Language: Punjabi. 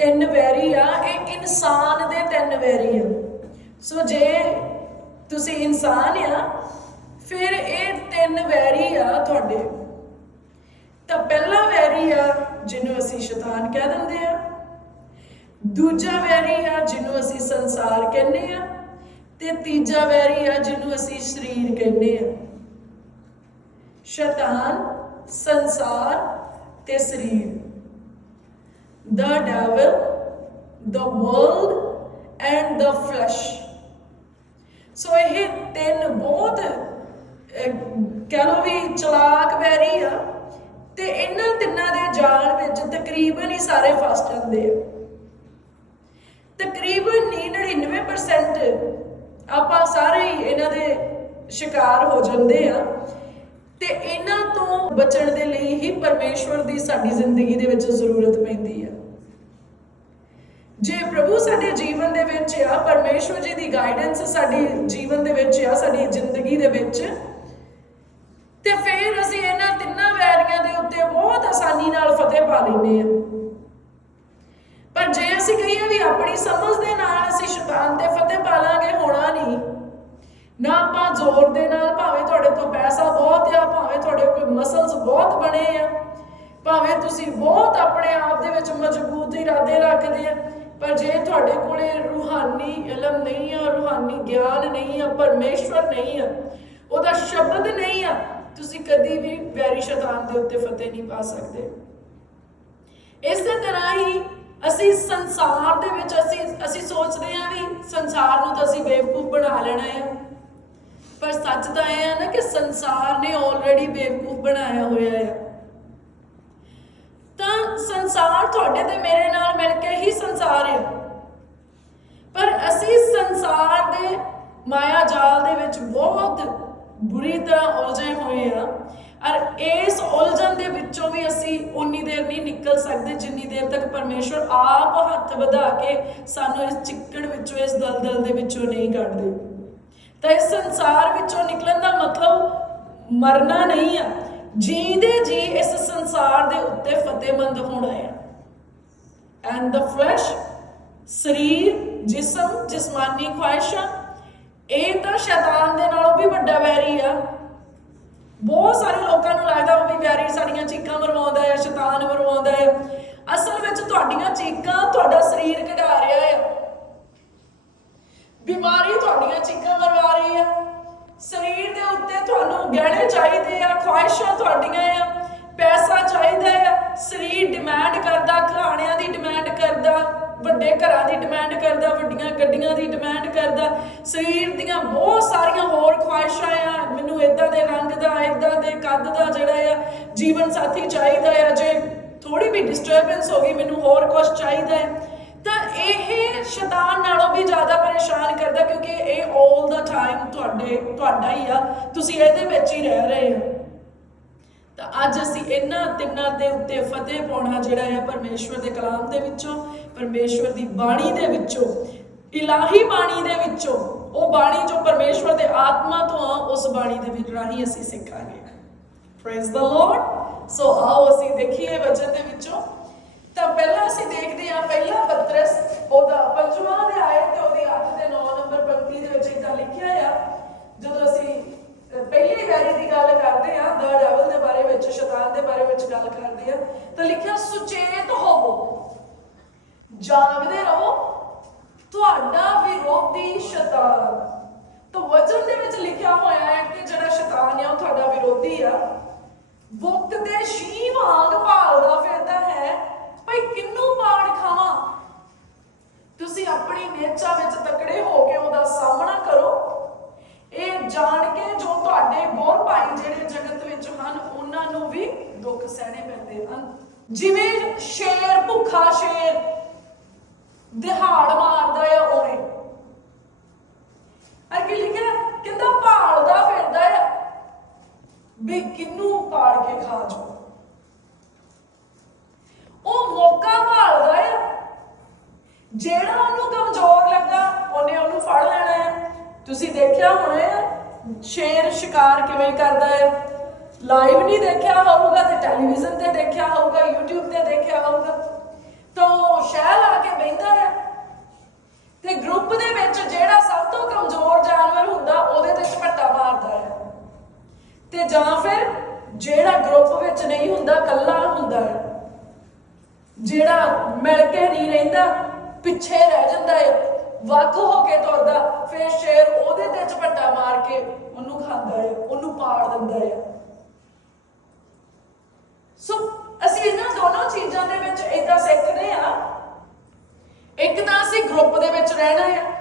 ਤਿੰਨ ਵੈਰੀ ਆ, ਇਹ ਇਨਸਾਨ ਦੇ ਤਿੰਨ ਵੈਰੀ ਆ। ਸੋ ਜੇ ਤੁਸੀਂ ਇਨਸਾਨ ਆ, ਫਿਰ ਇਹ ਤਿੰਨ ਵੈਰੀ ਆ ਤੁਹਾਡੇ। ਤਾਂ ਪਹਿਲਾ ਵੈਰੀ ਆ, ਜਿਹਨੂੰ ਅਸੀਂ ਸ਼ੈਤਾਨ ਕਹਿ ਦਿੰਦੇ ਆ। ਦੂਜਾ ਵੈਰੀ ਆ, ਜਿਹਨੂੰ ਅਸੀਂ ਸੰਸਾਰ ਕਹਿੰਦੇ ਆ। ਤੇ ਤੀਜਾ ਵੈਰੀ ਆ, ਜਿਹਨੂੰ ਅਸੀਂ ਸਰੀਰ ਕਹਿੰਦੇ ਆ। ਸ਼ੈਤਾਨ, ਸੰਸਾਰ ਤੇ ਸਰੀਰ। The devil the world and the flesh. ਸੋ ਇਹ ਤਿੰਨ ਬਹੁਤ ਅਹ, ਕਹਿ ਲਓ ਵੀ ਚਲਾਕ ਵੈਰੀ ਆ ਤੇ ਇਹਨਾਂ ਤਿੰਨਾਂ ਦੇ ਜਾਲ ਵਿੱਚ ਤਕਰੀਬਨ ਹੀ ਸਾਰੇ ਫਸ ਜਾਂਦੇ ਆ। ਤਕਰੀਬਨ ਨਹੀਂ 99% ਆਪਾਂ ਸਾਰੇ ਹੀ ਇਹਨਾਂ ਦੇ ਸ਼ਿਕਾਰ ਹੋ ਜਾਂਦੇ ਆ। ਤੇ ਇਹਨਾਂ ਤੋਂ ਬਚਣ ਦੇ ਲਈ ਹੀ ਪਰਮੇਸ਼ਵਰ ਦੀ ਸਾਡੀ ਜ਼ਿੰਦਗੀ ਦੇ ਵਿੱਚ ਜ਼ਰੂਰਤ ਪੈਂਦੀ ਆ। ਜੇ ਪ੍ਰਭੂ ਸਾਡੇ ਜੀਵਨ ਦੇ ਵਿੱਚ ਆ, ਪਰਮੇਸ਼ਵਰ ਜੀ ਦੀ ਗਾਈਡੈਂਸ ਸਾਡੀ ਜੀਵਨ ਦੇ ਵਿੱਚ ਆ, ਸਾਡੀ ਜ਼ਿੰਦਗੀ ਦੇ ਵਿੱਚ, ਤੇ ਫਿਰ ਅਸੀਂ ਇਹਨਾਂ ਤਿੰਨਾਂ ਵੈਰੀਆਂ ਦੇ ਉੱਤੇ ਬਹੁਤ ਆਸਾਨੀ ਨਾਲ ਫਤਿਹ ਪਾ ਲੈਂਦੇ ਆ ਪਰ ਜੇ ਅਸੀਂ ਕਹੀਏ ਵੀ ਆਪਣੀ ਸਮਝ ਦੇ ਨਾਲ ਅਸੀਂ ਸ਼ੈਤਾਨ ਤੇ ਫਤਿਹ ਪਾ ਲਾਂਗੇ, ਹੋਣਾ ਨਹੀਂ। ਨਾ ਆਪਾਂ ਜ਼ੋਰ ਦੇ ਨਾਲ ਭਾਵੇਂ ਤੁਹਾਡੇ ਤੋਂ ਪੈਸਾ ਬਹੁਤ ਆ ਭਾਵੇਂ ਤੁਹਾਡੇ ਕੋਲ ਮਸਲਸ ਬਹੁਤ ਬਣੇ ਆ ਭਾਵੇਂ ਤੁਸੀਂ ਬਹੁਤ ਆਪਣੇ ਆਪ ਦੇ ਵਿੱਚ ਮਜ਼ਬੂਤ ਇਰਾਦੇ ਰੱਖਦੇ ਆ ਪਰ ਜੇ ਤੁਹਾਡੇ ਕੋਲੇ ਰੂਹਾਨੀ ਇਲਮ ਨਹੀਂ ਆ, ਰੂਹਾਨੀ ਗਿਆਨ ਨਹੀਂ ਆ, ਪਰਮੇਸ਼ਵਰ ਨਹੀਂ ਆ, ਉਹਦਾ ਸ਼ਬਦ ਨਹੀਂ ਆ, ਤੁਸੀਂ ਕਦੀ ਵੀ ਵੈਰੀ ਸ਼ੈਤਾਨ ਦੇ ਉੱਤੇ ਫਤਿਹ ਨਹੀਂ ਪਾ ਸਕਦੇ। ਇਸੇ ਤਰ੍ਹਾਂ ਹੀ ਅਸੀਂ ਸੰਸਾਰ ਦੇ ਵਿੱਚ ਅਸੀਂ ਅਸੀਂ ਸੋਚਦੇ ਹਾਂ ਵੀ ਸੰਸਾਰ ਨੂੰ ਤਾਂ ਅਸੀਂ ਬੇਵਕੂਫ ਬਣਾ ਲੈਣਾ ਹੈ ਪਰ ਸੱਚ ਤਾਂ ਇਹ ਹੈ ਨਾ ਕਿ ਸੰਸਾਰ ਨੇ ਆਲਰੇਡੀ ਬੇਵਕੂਫ ਬਣਾਇਆ ਹੋਇਆ ਹੈ ਤਾਂ ਸੰਸਾਰ ਤੁਹਾਡੇ ਤੇ ਮੇਰੇ ਨਾਲ ਮਿਲ ਕੇ ਹੀ ਸੰਸਾਰ ਹੈ ਪਰ ਅਸੀਂ ਸੰਸਾਰ ਦੇ ਮਾਇਆ ਜਾਲ ਦੇ ਵਿੱਚ ਬਹੁਤ ਬੁਰੀ ਤਰ੍ਹਾਂ ਉਲਝੇ ਹੋਏ ਆ ਔਰ ਇਸ ਉਲਝਣ ਦੇ ਵਿੱਚੋਂ ਵੀ ਅਸੀਂ ਉਨੀ ਦੇਰ ਨਹੀਂ ਨਿਕਲ ਸਕਦੇ ਜਿੰਨੀ ਦੇਰ ਤੱਕ ਪਰਮੇਸ਼ਵਰ ਆਪ ਹੱਥ ਵਧਾ ਕੇ ਸਾਨੂੰ ਇਸ ਚਿੱਕੜ ਵਿੱਚੋਂ, ਇਸ ਦਲਦਲ ਦੇ ਵਿੱਚੋਂ ਨਹੀਂ ਕੱਢਦੇ। ਤਾਂ ਇਸ ਸੰਸਾਰ ਵਿੱਚੋਂ ਨਿਕਲਣ ਦਾ ਮਤਲਬ ਮਰਨਾ ਨਹੀਂ ਆ। ਜੀਂਦੇ ਜੀ ਇਸ ਸੰਸਾਰ ਦੇ ਉੱਤੇ ਫਤਿਹਮੰਦ ਹੋਣਾ ਹੈ ਐਂਡ ਦ ਫਲੈਸ਼ ਸਰੀਰ, ਜਿਸਮ, ਜਿਸਮਾਨੀ ਖੁਆਇਸ਼ਾਂ ਇਹ ਤਾਂ ਸ਼ੈਤਾਨ ਦੇ ਨਾਲੋਂ ਵੀ ਵੱਡਾ ਵੈਰੀ ਆ। ਬਹੁਤ ਸਾਰੇ ਲੋਕਾਂ ਨੂੰ ਲੱਗਦਾ ਉਹ ਵੀ ਵੈਰੀ ਸਾਡੀਆਂ ਚੀਕਾਂ ਮਰਵਾਉਂਦਾ ਹੈ ਸ਼ੈਤਾਨ ਮਰਵਾਉਂਦਾ ਹੈ ਅਸਲ ਵਿੱਚ ਤੁਹਾਡੀਆਂ ਚੀਕਾਂ ਤੁਹਾਡਾ ਸਰੀਰ ਕਢਾ ਰਿਹਾ ਹੈ ਬਿਮਾਰੀ ਤੁਹਾਡੀਆਂ ਚੀਕਾਂ ਮਰਵਾ ਰਹੀ ਆ। ਸਰੀਰ ਦੇ ਉੱਤੇ ਤੁਹਾਨੂੰ ਗਹਿਣੇ ਚਾਹੀਦੇ ਆ, ਖੁਆਇਸ਼ਾਂ ਤੁਹਾਡੀਆਂ ਆ ਪੈਸਾ ਚਾਹੀਦਾ ਆ ਸਰੀਰ ਡਿਮਾਂਡ ਕਰਦਾ ਘਰਾਣਿਆਂ ਦੀ ਡਿਮਾਂਡ ਕਰਦਾ ਵੱਡੇ ਘਰਾਂ ਦੀ ਡਿਮਾਂਡ ਕਰਦਾ ਵੱਡੀਆਂ ਗੱਡੀਆਂ ਦੀ ਡਿਮਾਂਡ ਕਰਦਾ ਸਰੀਰ ਦੀਆਂ ਬਹੁਤ ਸਾਰੀਆਂ ਹੋਰ ਖੁਆਇਸ਼ਾਂ ਆ। ਮੈਨੂੰ ਇਦਾਂ ਦੇ ਰੰਗ ਦਾ ਇਦਾਂ ਦੇ ਕੱਦ ਦਾ ਜਿਹੜਾ ਆ, ਜੀਵਨ ਸਾਥੀ ਚਾਹੀਦਾ ਆ। ਜੇ ਥੋੜੀ ਵੀ ਡਿਸਟਰਬੈਂਸ ਹੋ ਗਈ, ਮੈਨੂੰ ਹੋਰ ਕੁਝ ਚਾਹੀਦਾ ਹੈ ਤਾਂ ਇਹ ਸ਼ੈਤਾਨ ਨਾਲੋਂ ਵੀ ਜ਼ਿਆਦਾ ਪਰੇਸ਼ਾਨ ਕਰਦਾ, ਕਿਉਂਕਿ ਇਹ 올 ਦਾ ਟਾਈਮ ਤੁਹਾਡੇ, ਤੁਹਾਡਾ ਹੀ ਆ। ਤੁਸੀਂ ਇਹਦੇ ਵਿੱਚ ਹੀ ਰਹਿ ਰਹੇ ਹੋ। ਤਾਂ ਅੱਜ ਅਸੀਂ ਇਹਨਾਂ ਤਿੰਨਾਂ ਦੇ ਉੱਤੇ ਫਤਿਹ ਪਾਉਣਾ ਜਿਹੜਾ ਆ ਪਰਮੇਸ਼ਵਰ ਦੇ ਕਲਾਮ ਦੇ ਵਿੱਚੋਂ, ਪਰਮੇਸ਼ਵਰ ਦੀ ਬਾਣੀ ਦੇ ਵਿੱਚੋਂ, ਇਲਾਹੀ ਬਾਣੀ ਦੇ ਵਿੱਚੋਂ ਉਹ ਬਾਣੀ ਜੋ ਪਰਮੇਸ਼ਵਰ ਦੇ ਆਤਮਾ ਤੋਂ ਆ ਉਸ ਬਾਣੀ ਦੇ ਵਿੱਚ ਰਾਹੀਂ ਅਸੀਂ ਸਿੱਖਾਂਗੇ। ਪ੍ਰੇਜ਼ ਦਾ ਲਾਰਡ ਸੋ ਆਓ ਅਸੀਂ ਦੇਖੀਏ ਵਚਨ ਦੇ ਵਿੱਚੋਂ। ਤਾਂ ਪਹਿਲਾਂ ਅਸੀਂ ਦੇਖਦੇ ਹਾਂ ਪਹਿਲਾ ਪਤਰਸ ਉਹਦਾ ਪੰਜਵਾਂ ਅਧਿਆਇ ਤੇ ਉਹਦੀ 8 ਤੇ 9 ਨੰਬਰ ਪੰਕਤੀ ਦੇ ਵਿੱਚ ਇਦਾਂ ਲਿਖਿਆ ਆ। ਜਦੋਂ ਅਸੀਂ ਅਹ, ਪਹਿਲੀ ਵੈਰੀ ਦੀ ਗੱਲ ਕਰਦੇ ਹਾਂ ਦਾ ਡੈਵਲ ਦੇ ਬਾਰੇ ਵਿੱਚ ਸ਼ੈਤਾਨ ਦੇ ਬਾਰੇ ਵਿੱਚ ਗੱਲ ਕਰਦੇ ਹਾਂ ਤਾਂ ਲਿਖਿਆ ਸੁਚੇਤ ਹੋਵੋ। ਜਾਗਦੇ ਰਹੋ। ਤੁਹਾਡਾ ਵਿਰੋਧੀ ਸ਼ੈਤਾਨ। ਤਾਂ ਵਚਨ ਦੇ ਵਿੱਚ ਲਿਖਿਆ ਹੋਇਆ ਹੈ ਕਿ ਜਿਹੜਾ ਸ਼ੈਤਾਨ ਆ, ਉਹ ਤੁਹਾਡਾ ਵਿਰੋਧੀ ਆ। ਵਕਤ ਦੇ ਸ਼ੀ ਵਾਂਗ ਭਾਲਦਾ ਫਿਰਦਾ ਹੈ। ਭਈ, ਕਿੰਨੂੰ ਪਾੜ ਖਾਵਾਂ? ਤੁਸੀਂ ਆਪਣੀ ਨੇਚਾ ਵਿੱਚ ਤਕੜੇ ਹੋ ਕੇ ਉਹਦਾ ਸਾਹਮਣਾ ਕਰੋ। ਇਹ ਜਾਣ ਕੇ ਜੋ ਤੁਹਾਡੇ ਗੌਰ ਭਾਈ ਜਿਹੜੇ ਜਗਤ ਵਿੱਚ ਹਨ, ਉਹਨਾਂ ਨੂੰ ਵੀ ਦੁੱਖ ਸਹਿਣੇ ਪੈਂਦੇ ਹਨ। ਜਿਵੇਂ ਸ਼ੇਰ, ਭੁੱਖਾ ਸ਼ੇਰ, ਦਿਹਾੜ ਕੇ ਖਾ ਜੋ ਉਹ ਮੌਕਾ ਭਾਲਦਾ ਹੈ ਜਿਹੜਾ ਉਹਨੂੰ ਕਮਜ਼ੋਰ ਲੱਗਾ, ਉਹਨੇ ਉਹਨੂੰ ਫੜ ਲੈਣਾ ਤੁਸੀਂ ਦੇਖਿਆ ਹੋਣਾ ਸ਼ੇਰ ਸ਼ਿਕਾਰ ਕਿਵੇਂ ਕਰਦਾ ਹੈ ਲਾਈਵ ਨਹੀਂ ਦੇਖਿਆ ਹੋਊਗਾ ਤੇ ਟੈਲੀਵਿਜ਼ਨ ਤੇ ਦੇਖਿਆ ਹੋਊਗਾ, YouTube ਤੇ ਦੇਖਿਆ ਹੋਊਗਾ। ਤਾਂ ਸ਼ਹਿਰ ਆ ਕੇ ਬੈਂਦਾ ਹੈ ਤੇ ਗਰੁੱਪ ਦੇ ਵਿੱਚ ਜਿਹੜਾ ਸਭ ਤੋਂ ਕਮਜ਼ੋਰ ਜਾਨਵਰ ਹੁੰਦਾ, ਉਹਦੇ ਤੇ ਝਪਟਾ ਮਾਰਦਾ ਹੈ ਤੇ ਜਾਂ ਫਿਰ ਜਿਹੜਾ ਗਰੁੱਪ ਵਿੱਚ ਨਹੀਂ ਹੁੰਦਾ, ਇਕੱਲਾ ਹੁੰਦਾ ਜਿਹੜਾ ਮਿਲ ਕੇ ਨਹੀਂ ਰਹਿੰਦਾ, ਪਿੱਛੇ ਰਹਿ ਜਾਂਦਾ ਹੈ। ਵੱਖ ਹੋ ਕੇ ਤੁਰਦਾ, ਫਿਰ ਸ਼ੇਰ ਉਹਦੇ ਤੇ ਝਪਟਾ ਮਾਰ ਕੇ ਉਹਨੂੰ ਖਾਂਦਾ ਹੈ, ਉਹਨੂੰ ਪਾੜ ਦਿੰਦਾ ਹੈ। ਸੋ ਅਸੀਂ ਇਹਨਾਂ ਦੋਨੋਂ ਚੀਜ਼ਾਂ ਦੇ ਵਿੱਚ ਇਦਾਂ ਸਿੱਖਦੇ ਆ ਇੱਕ ਤਾਂ ਅਸੀਂ ਗਰੁੱਪ ਦੇ ਵਿੱਚ ਰਹਿਣਾ ਹੈ।